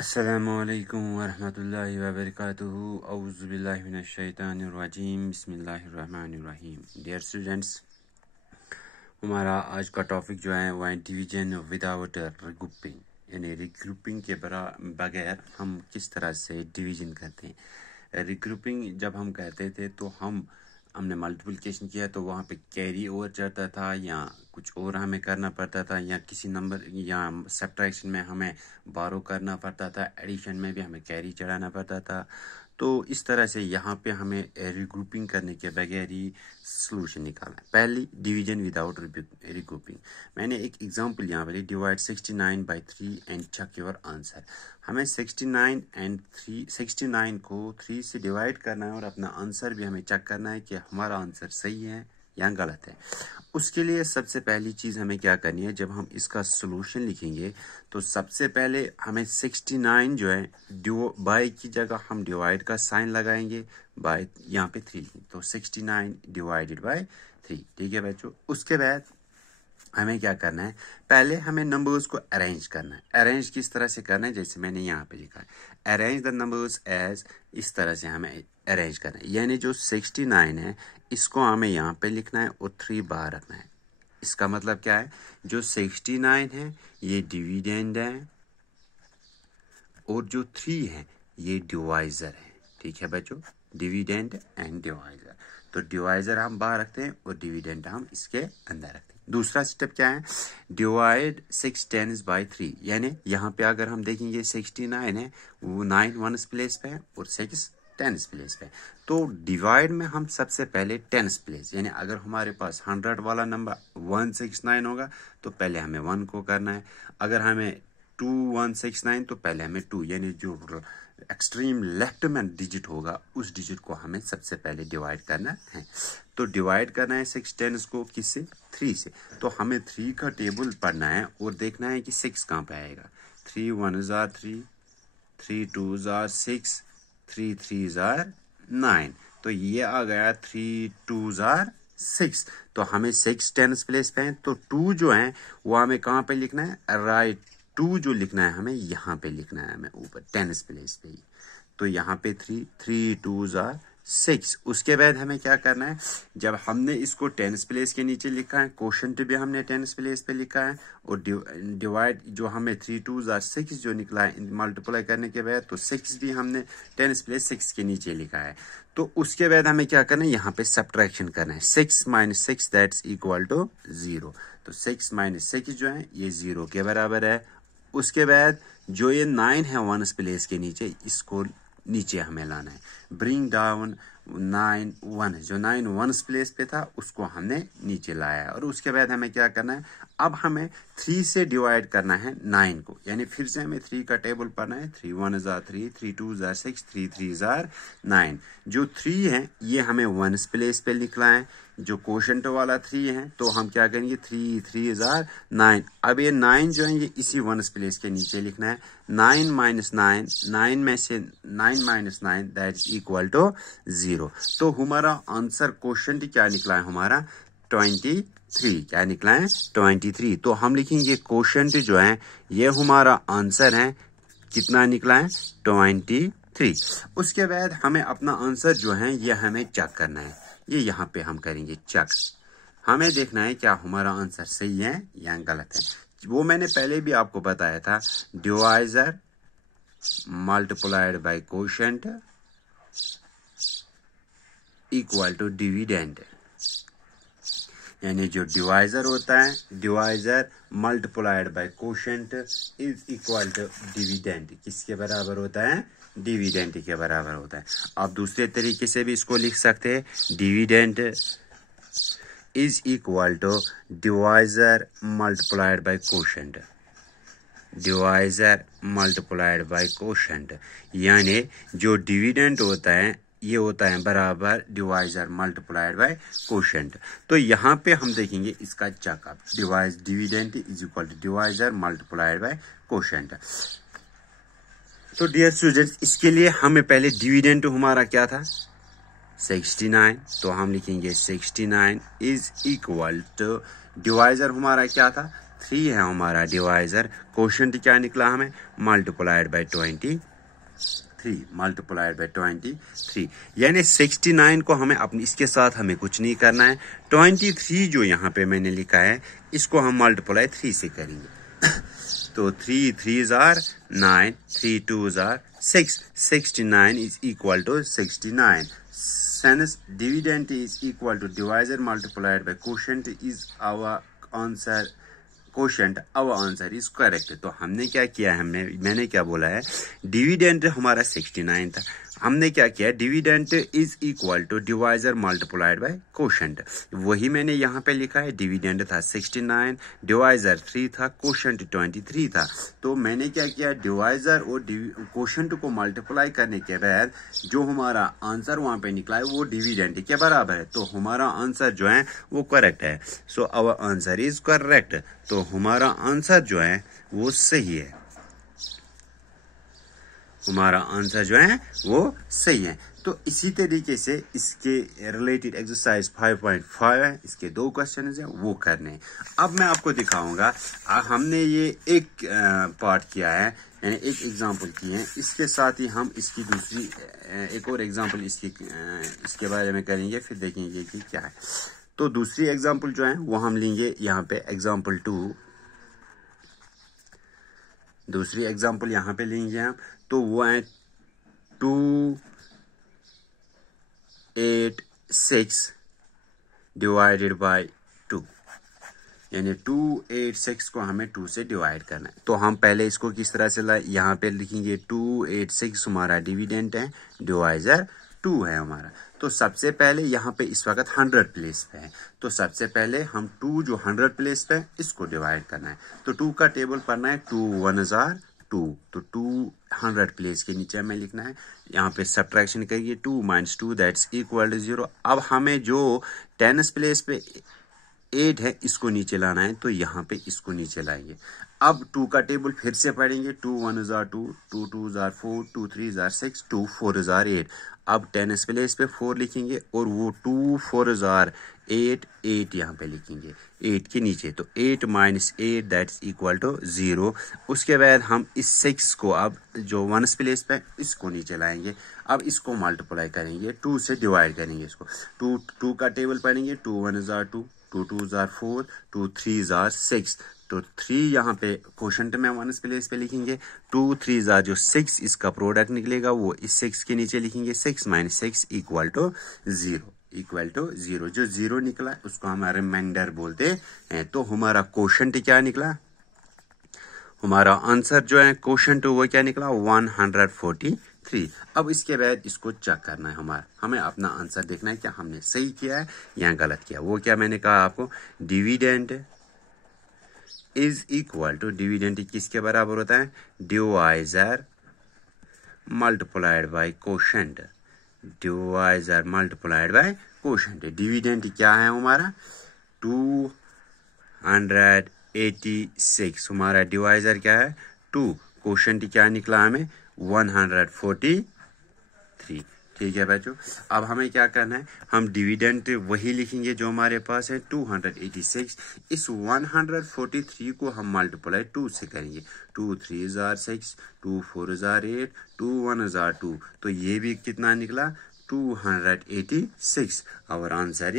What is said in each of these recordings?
अस्सलामुअलैकुम वरहमतुल्लाहि वबरकातुहू औज़ु बिल्लाहि मिनश शैतानिर रजीम बिस्मिल्लाहिर रहमानिर रहीम। डियर स्टूडेंट्स, हमारा आज का टॉपिक जो है वो है डिवीजन विदाउट रिग्रुपिंग, यानी रिग्रुपिंग के बगैर हम किस तरह से डिवीजन करते हैं। रिग्रुपिंग जब हम करते थे तो हमने मल्टीप्लिकेशन किया तो वहाँ पे कैरी ओवर चढ़ता था या कुछ और हमें करना पड़ता था, या किसी नंबर या सब्ट्रैक्शन में हमें बारो करना पड़ता था, एडिशन में भी हमें कैरी चढ़ाना पड़ता था। तो इस तरह से यहाँ पे हमें रिग्रुपिंग करने के बगैर ही सोल्यूशन निकालना है। पहली, डिवीजन विदाउट रिग्रुपिंग। मैंने एक एग्जांपल यहाँ पर ली, divide 69 by 3 and check your answer. हमें 69 को 3 से डिवाइड करना है और अपना आंसर भी हमें चेक करना है कि हमारा आंसर सही है या गलत है। उसके लिए सबसे पहली चीज़ हमें क्या करनी है, जब हम इसका सोल्यूशन लिखेंगे तो सबसे पहले हमें 69 जो है बाय की जगह हम डिवाइड का साइन लगाएंगे, बाय यहाँ पे 3, तो 69 डिवाइडेड बाय 3। ठीक है बच्चों। उसके बाद हमें क्या करना है, पहले हमें नंबर्स को अरेंज करना है। अरेंज किस तरह से करना है, जैसे मैंने यहाँ पे लिखा है, अरेंज द नंबर्स एज, इस तरह से हमें अरेंज करना है। यानी जो 69 है इसको हमें यहाँ पे लिखना है और 3 बाहर रखना है। इसका मतलब क्या है, जो 69 है ये डिविडेंड है और जो 3 है ये डिवाइजर है। ठीक है बच्चों, डिविडेंड एंड डिवाइजर। तो डिवाइजर हम बाहर रखते हैं और डिविडेंड हम इसके अंदर रखते हैं। दूसरा स्टेप क्या है, डिवाइड 6 10s by 3। यानी यहाँ पे अगर हम देखेंगे 69 है वो 9 1s प्लेस पे है और 6 10s प्लेस पे। तो डिवाइड में हम सबसे पहले 10s प्लेस, यानी अगर हमारे पास 100 वाला नंबर 169 होगा तो पहले हमें 1 को करना है। अगर हमें 2169 तो पहले हमें 2, यानी जो एक्सट्रीम लेफ्ट में डिजिट होगा उस डिजिट को हमें सबसे पहले डिवाइड करना है। तो डिवाइड करना है 6 10s को किससे, 3 से। तो हमें 3 का टेबल पढ़ना है और देखना है कि 6 कहाँ पे आएगा। 3 1s are 3, 3 2s are 6, 3 3s are 9। तो ये आ गया 3 2s are 6। तो हमें 6 10s प्लेस पे है, तो 2 जो है वो हमें कहाँ पे लिखना है, राइट 2 जो लिखना है हमें यहाँ पे लिखना है, हमें ऊपर 10s प्लेस पे ही। तो यहाँ पे 3 2s are 6। उसके बाद हमें क्या करना है, जब हमने इसको 10s प्लेस के नीचे लिखा है, क्वोशंट भी हमने 10s प्लेस पे लिखा है और डिवाइड जो हमें 3 2s are 6 जो निकला है मल्टीप्लाई करने के बाद, तो 6 भी हमने 10s प्लेस 6 के नीचे लिखा है। तो उसके बाद हमें क्या करना है, यहाँ पे सब्ट्रैक्शन करना है। 6 - 6 दैट्स इक्वल टू 0। तो 6 - 6 जो है ये 0 के बराबर है। उसके बाद जो ये 9 है 1s प्लेस के नीचे, इसको नीचे हमें लाना है। ब्रिंग डाउन 9 1, जो 9 1s प्लेस पे था उसको हमने नीचे लाया है। और उसके बाद हमें क्या करना है, अब हमें 3 से डिवाइड करना है 9 को, यानी फिर से हमें 3 का टेबल पढ़ना है। 3 1s are 3, 3 2s are 6, 3 3s are 9। जो 3 है ये हमें 1s प्लेस पे लिखना है। जो क्वोशंट वाला 3 है तो हम क्या करेंगे, 3 3s are 9। अब ये 9 जो है ये इसी 1s प्लेस के नीचे लिखना है। 9 - 9, 9 में से 9 - 9 दैट इज इक्वल टू 0। तो हमारा आंसर क्वोशंट क्या निकला है, हमारा 23। क्या निकला है, 23। तो हम लिखेंगे क्वोशंट जो है ये हमारा आंसर है, कितना निकला है, 23। उसके बाद हमें अपना आंसर जो है ये हमें चेक करना है। ये यहाँ पे हम करेंगे चेक। हमें देखना है क्या हमारा आंसर सही है या गलत है। वो मैंने पहले भी आपको बताया था, divisor multiplied by quotient equal to dividend. यानी जो डिवाइजर होता है, divisor multiplied by quotient is equal to dividend. किसके बराबर होता है, डिविडेंड के बराबर होता है। आप दूसरे तरीके से भी इसको लिख सकते हैं, dividend is equal to divisor multiplied by quotient. Divisor multiplied by quotient, यानी जो डिविडेंड होता है ये होता है बराबर डिवाइजर मल्टीप्लाइड बाय क्वोशंट। तो यहाँ पे हम देखेंगे इसका checkup, dividend is equal to divisor multiplied by quotient. तो डियर स्टूडेंट्स, इसके लिए हमें पहले डिविडेंड हमारा क्या था, 69। तो हम लिखेंगे 69 इज इक्वल टू डिवाइजर हमारा क्या था, 3 है हमारा डिवाइजर, कोशेंट क्या निकला हमें, मल्टीप्लाइड बाय 23, यानी 69 को हमें अपनी इसके साथ हमें कुछ नहीं करना है। 23 जो यहाँ पे मैंने लिखा है इसको हम मल्टीप्लाई 3 से करेंगे। तो 3 3s are 9, 3 2s are 6, 69 is equal to 69. Since dividend is equal to divisor multiplied by quotient is our answer. our answer is correct. तो हमने क्या किया है, मैंने क्या बोला है, डिविडेंड हमारा 69 था, हमने क्या किया, dividend is equal to divisor multiplied by quotient, वही मैंने यहाँ पे लिखा है। डिविडेंड था 69, डिवाइजर 3 था, कोशेंट 23 था। तो मैंने क्या किया, डिवाइजर और कोशेंट को मल्टीप्लाई करने के बाद जो हमारा आंसर वहां पे निकला है वो डिविडेंड के बराबर है। तो हमारा आंसर जो है वो करेक्ट है। So our answer is correct. तो हमारा आंसर जो है वो सही है, हमारा आंसर जो है वो सही है। तो इसी तरीके से इसके रिलेटेड एक्सरसाइज 5.5 है, इसके 2 क्वेश्चन है वो करने हैं। अब मैं आपको दिखाऊंगा, हमने ये एक पार्ट किया है, यानी एक एग्जांपल की है, इसके साथ ही हम इसकी दूसरी एक और एग्जांपल इसके बारे में करेंगे, फिर देखेंगे कि क्या है। तो दूसरी एग्जांपल जो है वो हम लेंगे यहाँ पे एग्जांपल 2, दूसरी एग्जांपल यहाँ पे लेंगे हम। तो वो है 286 डिवाइडेड बाय 2, यानी 286 को हमें 2 से डिवाइड करना है। तो हम पहले इसको किस तरह से लाए, यहाँ पे लिखेंगे 286 हमारा डिविडेंड है, डिवाइजर 2 है हमारा। तो सबसे पहले यहाँ पे इस वक्त 100 प्लेस पे है, तो सबसे पहले हम 2 जो 100 प्लेस पे है इसको डिवाइड करना है। तो 2 का टेबल पढ़ना है, 2 1s are 2, तो 200 प्लेस के नीचे हमें लिखना है, यहाँ पे सब्ट्रैक्शन करिए, 2 - 2 दैट्स इक्वल टू 0। अब हमें जो 10s प्लेस पे 8 है इसको नीचे लाना है, तो यहाँ पे इसको नीचे लाएंगे। अब 2 का टेबल फिर से पढ़ेंगे, 2 1s are 2, 2 2s are 4, 2 3s are 6, 2 4s are 8। अब 10s प्लेस पे 4 लिखेंगे और वो 2 4s are 8 यहाँ पे लिखेंगे 8 के नीचे, तो 8 - 8 दैट्स इक्वल टू 0। उसके बाद हम इस 6 को अब जो 1s प्लेस पे इसको नीचे लाएंगे। अब इसको मल्टीप्लाई करेंगे, 2 से डिवाइड करेंगे इसको, 2 का टेबल पढ़ेंगे, 2 1s are 2, 2 2s are 4, 2 3s are 6। तो 3 यहाँ पे क्वोशंट में 1s प्लेस पे लिखेंगे, 2 3s are जो 6 इसका प्रोडक्ट निकलेगा वो इस 6 के नीचे लिखेंगे, 6 - 6 इक्वल टू 0, जो 0 निकला उसको हम रिमाइंडर बोलते हैं। तो हमारा क्वोशंट क्या निकला, हमारा आंसर जो है क्वोशंट वो क्या निकला, 143। अब इसके बाद इसको चेक करना है, हमें अपना आंसर देखना है क्या हमने सही किया है या गलत किया। वो क्या मैंने कहा आपको, dividend is equal to, dividend किसके बराबर होता है, divisor multiplied by quotient, divisor multiplied by quotient. Dividend क्या है हमारा 286, हमारा डिवाइजर क्या है 2, क्वोशंट क्या निकला हमें 143। ठीक है बच्चों, अब हमें क्या करना है, हम डिविडेंड वही लिखेंगे जो हमारे पास है 286। इस 143 को हम मल्टीप्लाई 2 से करेंगे, 2 3s are 6, 2 4s are 8, 2 1s are 2, तो ये भी कितना निकला 286। Our answer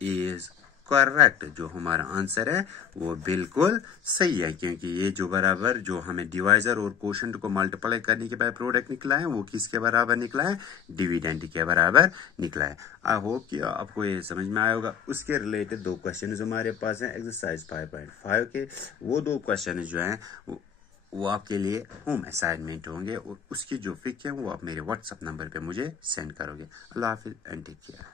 is correct. जो हमारा आंसर है वो बिल्कुल सही है, क्योंकि ये जो बराबर जो हमें डिवाइजर और क्वोशंट को मल्टीप्लाई करने के बाद प्रोडक्ट निकला है वो किसके बराबर निकला है, डिविडेंड के बराबर निकला है। आई होप कि आपको ये समझ में आया होगा। उसके रिलेटेड 2 क्वेश्चन हमारे पास हैं एक्सरसाइज 5.5 के, वो 2 क्वेश्चन जो हैं वो आपके लिए होम असाइनमेंट होंगे, और उसकी जो पिक है वो आप मेरे व्हाट्सएप नंबर पे मुझे सेंड करोगे। अल्लाह हाफिज एंड टेक केयर।